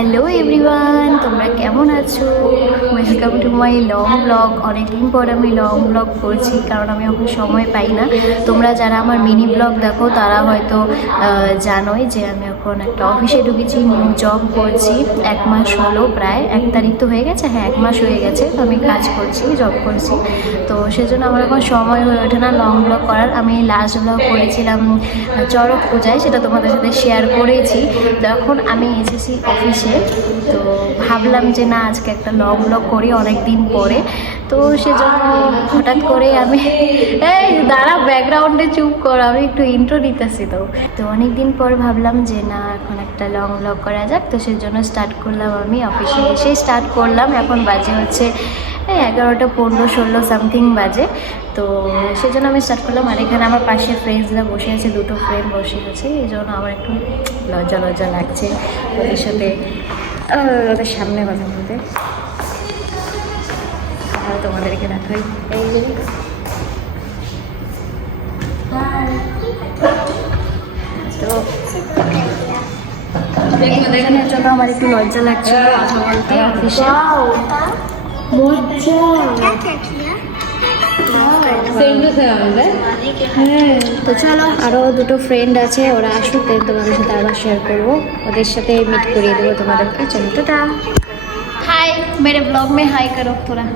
Hello everyone, তোমরা কেমন আছো? Welcome to my long blog. অনেকদিন পর আমি লং ব্লগ করছি, কারণ আমি এখন সময় পাই না। তোমরা যারা আমার মিনি ব্লগ দেখো তারা হয়তো জানোই যে আমি এখন একটা অফিসে ঢুকেছি, নিউ জব করছি। 1 মাস হলো, প্রায় 1 তারিখ তো হয়ে গেছে। হ্যাঁ, 1 মাস হয়ে গেছে। তো আমি কাজ করছি, জব করছি। তো সেজন্য আমার এখন সময় হয়ে ওঠে না লং ব্লগ করার। আমি লাস্ট ব্লগ করেছিলাম চড়ক পূজায়, সেটা তোমাদের সাথে শেয়ার করেছি। তো এখন আমি এসেছি অফিসে। তো ভাবলাম যে না, আজকে একটা লং ব্লগ করি অনেক দিন পরে। তো সেজন্য হঠাৎ করে আমি এই দাঁড়া, ব্যাকগ্রাউন্ডে চুপ কর, আমি একটু ইন্ট্রো দিতেছি। তো অনেক দিন পর ভাবলাম যে না, এখন একটা লং ব্লগ করা যাক। তো সেজন্য স্টার্ট করলাম, আমি অফিসে এসে স্টার্ট করলাম। এখন বাজে হচ্ছে 11টা 15-16 সামথিং বাজে। তো সেজন্য আমি স্টার্ট করলাম। আর এখানে আমার পাশে ফ্রেন্ডসরা বসে আছে, 2টো ফ্রেন্ড বসে আছে। এই জন্য আমার একটু লজ্জা লজ্জা লাগছে ওদের সাথে, ওদের সামনে কথা বলতে। আর তোমাদেরকে দেখাই, এই যে তো দেখানোর জন্য আমার একটু লজ্জা লাগছে কথা বলতে অফিসে। তো চলো, আরও 2টো ফ্রেন্ড আছে, ওরা আসুক, তোমাদের সাথে আবার শেয়ার করবো, ওদের সাথে মিট করিয়ে দেবো তোমাদেরকে। চলো টাটা। হাই, মেরে ব্লগ মে হাই করো তোরা।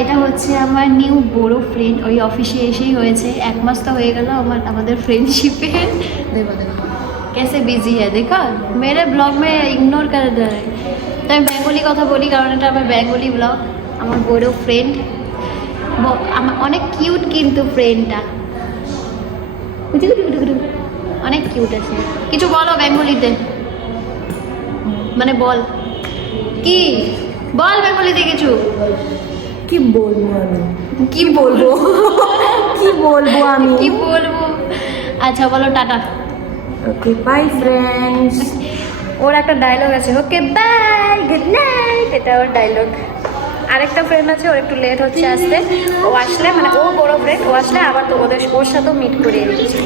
এটা হচ্ছে আমার নিউ বড় ফ্রেন্ড, ওই অফিসে এসেই হয়েছে। 1 মাস তো হয়ে গেল আমাদের ফ্রেন্ডশিপে। দেখো দেখো कैसे बिजी है, देखा मेरे ब्लॉग में इग्नोर कर रहा है। तो আমি বেঙ্গলি কথা বলি, কারণ এটা আমার বেঙ্গলি ব্লগ। আমার বড় ফ্রেন্ড, আমার অনেক কিউট, কিন্তু ফ্রেন্ডটা অনেক কিউট আছে। কিছু বলো বেঙ্গলিতে, মানে বল, কি বল বেঙ্গলিতে কিছু। কি বলবো আমি, কি বলবো কি বলবো আমি, কি বলবো? আচ্ছা বলো টাটা। Okay bye friends. ওর একটা ডায়লগ আছে, ওকে বাই গুড নাইট, এটা ওর ডায়লগ। আরেকটা ফ্রেন্ড আছে, ওর একটু লেট হচ্ছে আসতে। ও আসলে, মানে ও বড় ফ্রেন্ড, ও আসলে আবার তোমাদের ওর সাথেও মিট করিয়ে দিচ্ছি।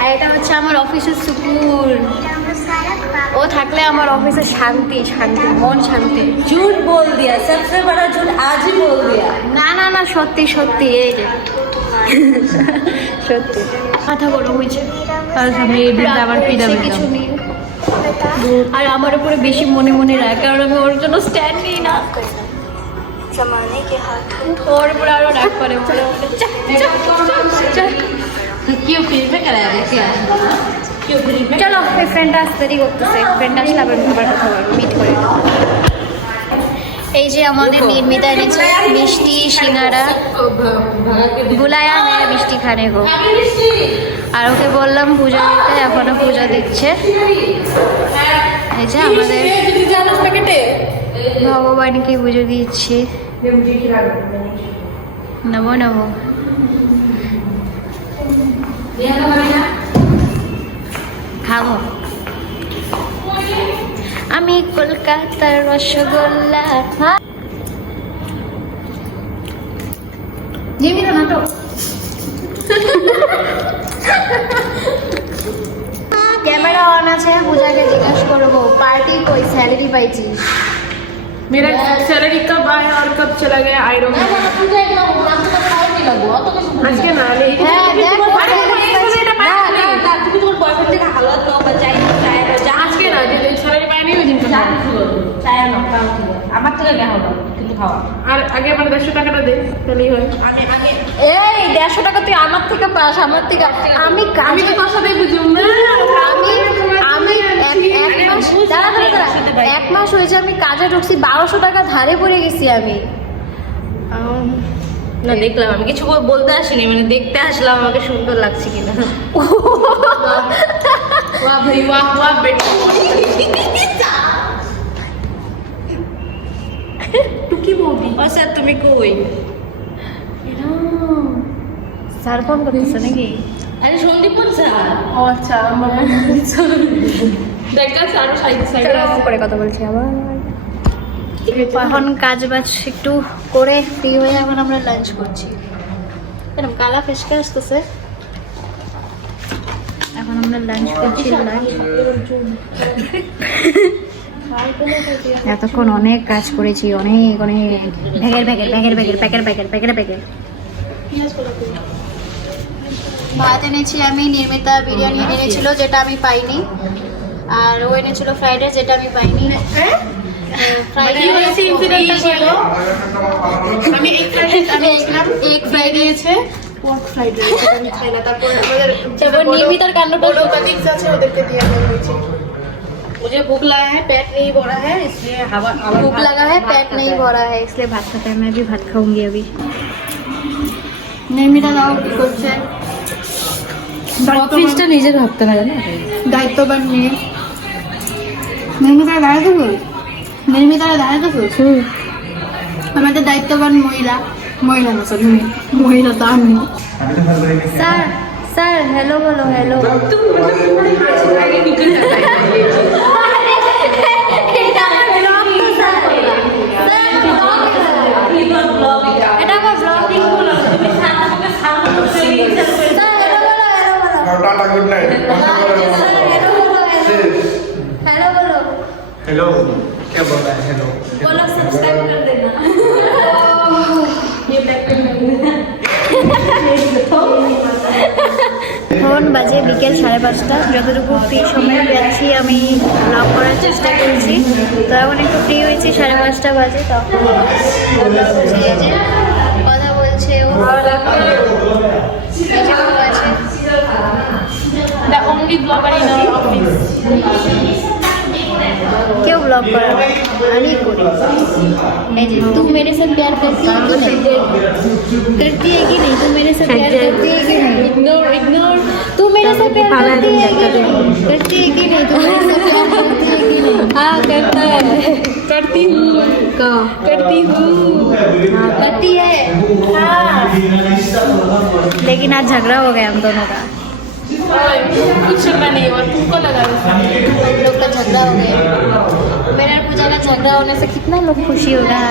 আর এটা হচ্ছে আমার অফিসের সুকুর। ও থাকলে আমার অফিসে শান্তি শান্তি, মন শান্তি। झूठ बोल दिया, सबसे बड़ा झूठ आज ही बोल दिया। না না না, সত্যি সত্যি, এই যে সত্যি মাথা গরম হয়েছে। তার সামনে এই দিনটা আবার পিড়াবে কিছু নেই। আর আমার উপরে বেশি মনে মনে রাখ, কারণ আমি ওর জন্য স্ট্যান্ড নিই না। ওর উপরে আরো রাগ করে, বলে क्यों फिर में कराया क्या, क्यों फिर में। চলো, এই ফ্রেন্ডটা আসতে দেরি করতেছে। ফ্রেন্ড আসলে আবার কথা বলবো, মিট করে। এই যে আমাদের নির্মিতা এনেছে মিষ্টি সিঙ্গারা, বুলায়া হ্যাঁ মিষ্টি খানে গো। আর ওকে বললাম পুজো দিতে, এখনো পুজো দিচ্ছে। এই যে আমাদের ভগবানকে পুজো দিচ্ছি। নমো নমো। খাবো আমি কলকাতার রসগোল্লা। হ্যাঁ নাটক। ক্যামেরা অন আছে, পূজাকে জিজ্ঞাসা করবো পার্টি কই, স্যালারি পাইছি। मेरा सैलरी कब आया और कब चला गया आई डोंट नो। আজকে না আমি হ্যাঁ দেখ, তুমি তোমার বয়ফ্রেন্ড থেকে হালাত নাও বা চাই চাই আজকে না, যে স্যালারি পাইনি ওই দিন চাই নাও, তাও ঠিক আছে। আমার থেকে দেখা হলো কিন্তু খাওয়া। আর আগে আমার 150 টাকাটা দে, তাহলেই হয়। আমি আগে এই 150 টাকা তুই আমার থেকে পাস, আমার থেকে। আমি আমি তো তোর সাথেই বুঝুম না। আমি 1 মাস হয়েছে আমি কাজে ঢুকছি, 1200 টাকা ধারে পড়ে গেছি আমি। না দেখলাম, আমি কিছু বলতে আসিনি, মানে দেখতে আসলাম আমাকে সুন্দর লাগছে কিনা। वाह भाई वाह वाह बेटा। টুকি বৌদি, আচ্ছা তুমি কই? স্যার ফোন করতেছে নাকি? আরে সন্দীপ স্যার। ও আচ্ছা, দেখা স্যার সাইড করে কথা বলছি আবার। এখন কাজ বাজ একটু করে ফ্রি হয়ে এখন আমরা লাঞ্চ করছি। এরকম কালা ফেসকে আসতেছে। এখন আমরা লাঞ্চ করছি। লাঞ্চ এতক্ষণ অনেক কাজ করেছি, অনেক অনেক প্যাকেট। ভাত এনেছি আমি, নির্মিতা বিরিয়ানি এনেছিল যেটা আমি পাইনি, আর ও এনেছিল ফ্রাইড রাইস যেটা আমি পাইনি। ফ্রাইড রাইস আমি এগ ফ্রাই দিয়েছে, পর্ক ফ্রাইড রাইস আমি খাই না। তারপর আমাদের নির্মিতার কাণ্ডটা বড় কলিগস আছে, ওদেরকে দিয়ে দেওয়া হয়েছে। मुझे भूख लगा है, पेट नहीं भरा है, इसलिए भूख लगा है, पेट नहीं भरा है, इसलिए भात खाता है। मैं भी भात खाऊंगी अभी। নির্মিতা দাও কি করছে? অফিসটা নিজের ভাবতে লাগে না, দায়িত্ববান নিয়ে নির্মিতারা দাঁড়াতে ফুল, নির্মিতারা দাঁড়াতে ফুল। আমাদের দায়িত্ববান মহিলা না সরি মহিলা তো আমি। স্যার স্যার हेलो बोलो हेलो। Good night. हेलो बोलो। हेलो क्या बोल रहा है? हेलो बोलो सब्सक्राइब कर देना। ये बैक এখন বাজে বিকেল 5:30। যতটুকু ফ্রি সময় পেয়েছি আমি ব্লগ করার চেষ্টা করছি। তো এখন একটু ফ্রি হয়েছি, 5:30 বাজে। তখন কথা বলছে ও, the only blogger in our office। কেউ ব্লগ করে না, আমি করি। এই যে तू मेरे से प्यार करती है कि नहीं? करती है कि नहीं? तू मेरे से प्यार करती है कि नहीं? इग्नोर तू मेरे से प्यार करती है कि नहीं? करती है कि नहीं? तू मेरे से प्यार करती है कि नहीं? हाँ करता है, करती हूँ हाँ करती है हाँ। लेकिन आज झगड़ा हो गया हम दोनों का, कुछ मैं नहीं और तुमको लगा हम लोग का झगड़ा हो गया। मेरा और पूजा का झगड़ा होने से कितना लोग खुशी होगा।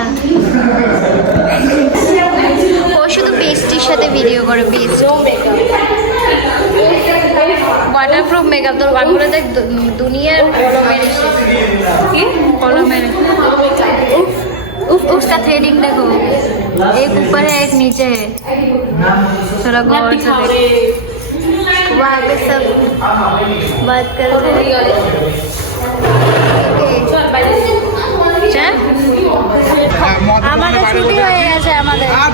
ও শুধু বেস্টির সাথে ভিডিও করে, বেস্ট ওয়াটারপ্রুফ মেকআপ। তোর বাংলা দেখ দুনিয়ার কলমের কি কলমের उसका थ्रेडिंग देखो, एक ऊपर है एक नीचे है, थोड़ा गौर से देखो। वहाँ पे सब बात कर रहे हैं। আমাদের ছুটি হয়ে গেছে,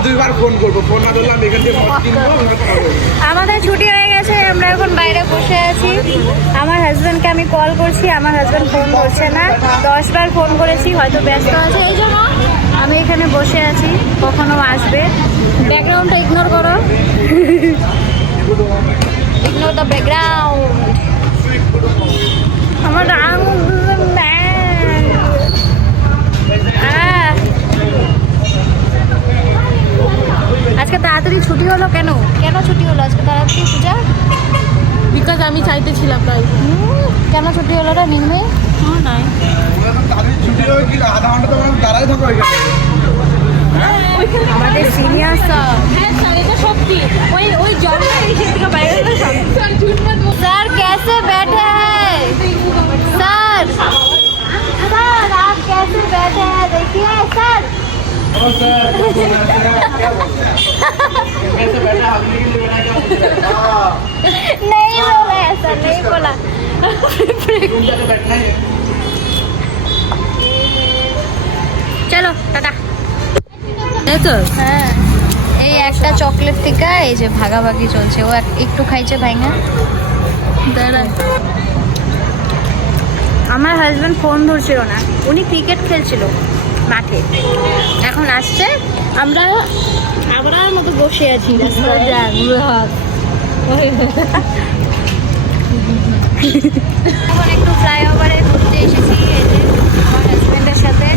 দুইবার ফোন করবো, ফোন না ধরলাম এখান থেকে আমাদের ছুটি হয়ে গেছে। আমরা এখন বাইরে বসে আছি। আমার হাজব্যান্ডকে আমি কল করছি, আমার হাজব্যান্ড ফোন করছে না। 10 বার ফোন করেছি, হয়তো ব্যস্ত আছে, এই জন্য আমি এখানে বসে আছি। কখনো আসবে। ব্যাকগ্রাউন্ডটা ইগনোর করো, ইগনোর দ্য ব্যাকগ্রাউন্ড। আমার আজকে তাড়াতাড়ি ছুটি হলো কেন? কেন ছুটি হলো আজকে তাড়াতাড়ি পূজা? বিকজ আমি চাইতেছিলাম তাই। কেন ছুটি হলো রে নির্মে? নাই ছুটি হয়ে কি আধা ঘন্টা তো দাঁড়াই থাকো এখানে। আমাদের সিনিয়র স্যার। হ্যাঁ স্যার, এটা সত্যি। ওই জলটা এসে থেকে বাইরে सर कैसे बैठे हैं? सर सर आप कैसे बैठे हैं? देखिए सर कैसे बैठा हगने के लिए बैठा क्या? नहीं बोला ऐसा, नहीं बोला। बैठना है। চলো টাটা। হ্যাঁ, এই একটা চকলেট থেকে এই যে ভাগাভাগি চলছে। ও একটু খাইছে ভাইঙা। আমার হাজব্যান্ড ফোন ধরছিল না, উনি ক্রিকেট খেলছিল মাঠে। এখন আসছে, আমরা আবরার মতো বসে আছি। এখন একটু ফ্লাইওভারে ঘুরতে এসেছি এই যে আমার হাজব্যান্ডের সাথে।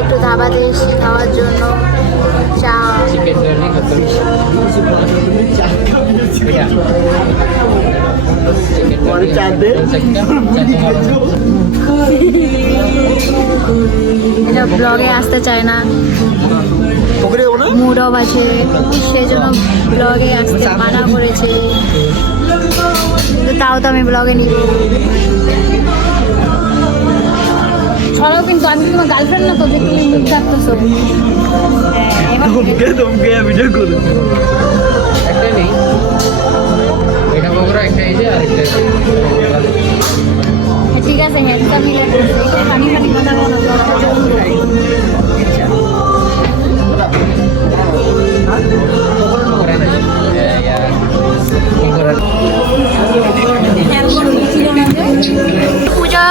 একটু ধাবাতে এসেছি খাওয়ার জন্য। চা चार दे এটা ব্লগে আসতে চায় না, পুকুরে যাবো না? মুড অফ আছে, সেই জন্য ব্লগে আসতে মানা করেছে, কিন্তু তাও তো আমি ব্লগে নিব। ছড়াও, কিন্তু আমি তোমার গার্লফ্রেন্ড না তো, যে তুমি মুখ থাকতেছো। ভিডিও করে একটা নেই, এটা বগুড়া, একটা এই যে আরেকটা ঠিক আছে, হ্যান্ডটা মিলে ফানি ফানি কথা বলো। পূজা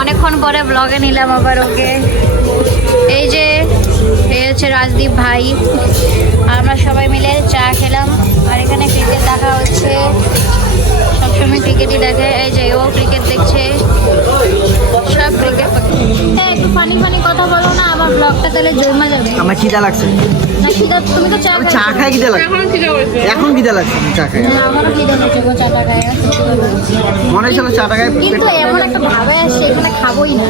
অনেকক্ষণ পরে ব্লগে নিলাম আবার ওকে। এই যে এই হচ্ছে রাজদীপ ভাই, আমরা সবাই মিলে চা খেলাম, আর এখানে ক্রিকেট দেখা হচ্ছে, সবসময় ক্রিকেটই দেখে। এই যে ও ক্রিকেট দেখছে, সব ক্রিকেট। একটু ফানি ফানি কথা বলো না, আমার ব্লগটা তাহলে জমা যাবে। আমার খিদা লাগছে। না খিদা, তুমি তো চা চা খাই খিদা লাগছে, এখন ঠিক হয়েছে। এখন খিদা লাগছে চা খাই। আমারও খিদা লাগছে গো, চাটা খাই। মনে হচ্ছিল চা টাকায় কিন্তু এমন একটা ভাবে আসছে এখানে খাবোই না।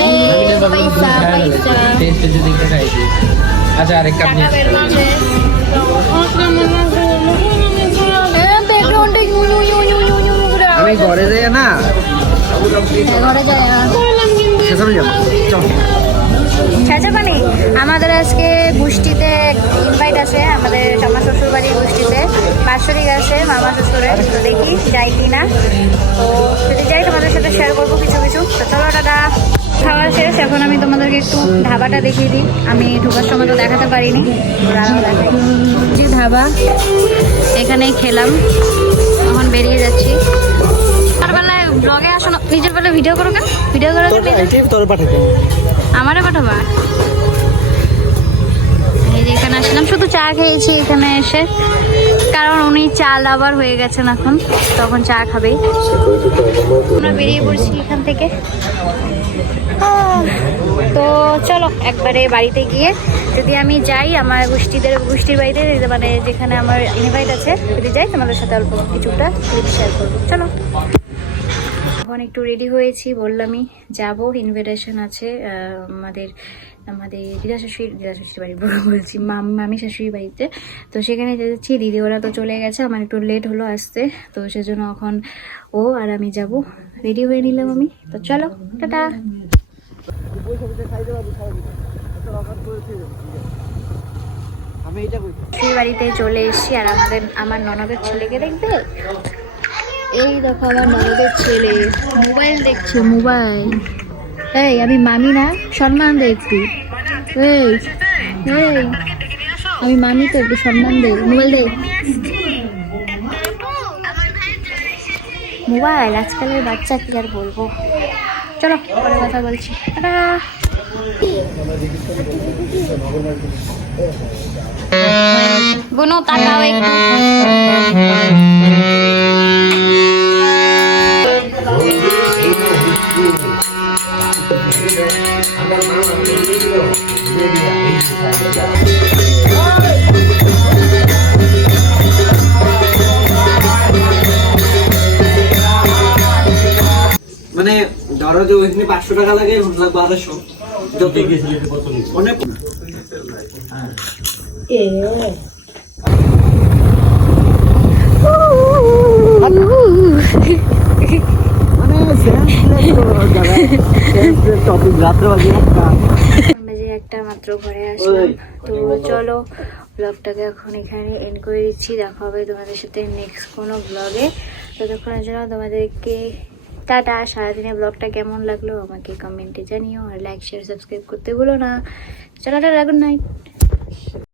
এই পয়সা পয়সা টেস্ট যদি একটা খাইছি। আচ্ছা আরেক কাপ টাকা নিয়ে বের করছে। ব্যাকগ্রাউন্ডে আমি ঘরে যাই না, ঘরে যায় না। সেখানে যাবো। চল আচ্ছা মানে আমাদের আজকে গোষ্ঠীতে ইনভাইট আছে, আমাদের আমার শ্বশুর বাড়ির গোষ্ঠীতে বাৎসরিক আছে মামা শ্বশুরের। তো দেখি যাই কি না, তো যদি যাই তোমাদের সাথে শেয়ার করবো কিছু কিছু। তো চলো দাদা, খাওয়া শেষ, এখন আমি তোমাদেরকে একটু ধাবাটা দেখিয়ে দিই। আমি ঢোকার সময় তো দেখাতে পারিনি, দাঁড়াও দেখাই। যে ধাবা এখানেই খেলাম, এখন বেরিয়ে যাচ্ছি। সকালবেলায় ব্লগে আসো না, নিজের বেলা ভিডিও করো কেন? ভিডিও করো কেন? তোর পাঠাতে আমারে পাঠাবা? এই যে এখানে আসলাম, শুধু চা খেয়েছি এখানে এসে, কারণ উনি চা লাভার হয়ে গেছেন এখন, তখন চা খাবেই। আমরা বেরিয়ে পড়ছি এখান থেকে। তো চলো একবারে বাড়িতে গিয়ে, যদি আমি যাই আমার গোষ্ঠীর বাড়িতে, মানে যেখানে আমার ইনভাইট আছে, যদি যাই তোমাদের সাথে অল্প কিছুটা শেয়ার করবো। চলো, এখন একটু রেডি হয়েছি, বললামই যাবো, ইনভিটেশন আছে আমাদের দিদা শ্বশুর বাড়ি বলছি, মামি শাশুড়ি বাড়িতে। তো সেখানে যাচ্ছি, দিদি ওরা তো চলে গেছে, আমার একটু লেট হলো আসতে, তো সেজন্য এখন ও আর আমি যাব, রেডি হয়ে নিলাম আমি। তো চলো টাটা। সেই বাড়িতে চলে এসেছি, আর আমার ননদের ছেলেকে দেখবে, এই দেখো আমার ননদের ছেলে মোবাইল দেখছে, মোবাইল। এই আমি মামি না, সম্মান দে একটু। এই এই আমি মামি, তো একটু সম্মান দে, মোবাইল দে। মোবাইল আজকালের বাচ্চা, কি আর বলবো। চলো পরে কথা বলছি, টাটা। বোনো তাকাও একটু। মানে ধরো যে ওইখানে 500 টাকা লাগে, 1200 যত অনেক। একটা মাত্র ঘরে আসলাম, তো চলো ব্লগটাকে এখন এখানে এন্ড করে দিচ্ছি। দেখা হবে তোমাদের সাথে নেক্সট কোনো ব্লগে, ততক্ষণের জন্য তোমাদেরকে টাটা। সারাদিনের ব্লগটা কেমন লাগলো আমাকে কমেন্টে জানিও, আর লাইক শেয়ার সাবস্ক্রাইব করতে ভুলো না। চলো টাটা, গুড নাইট।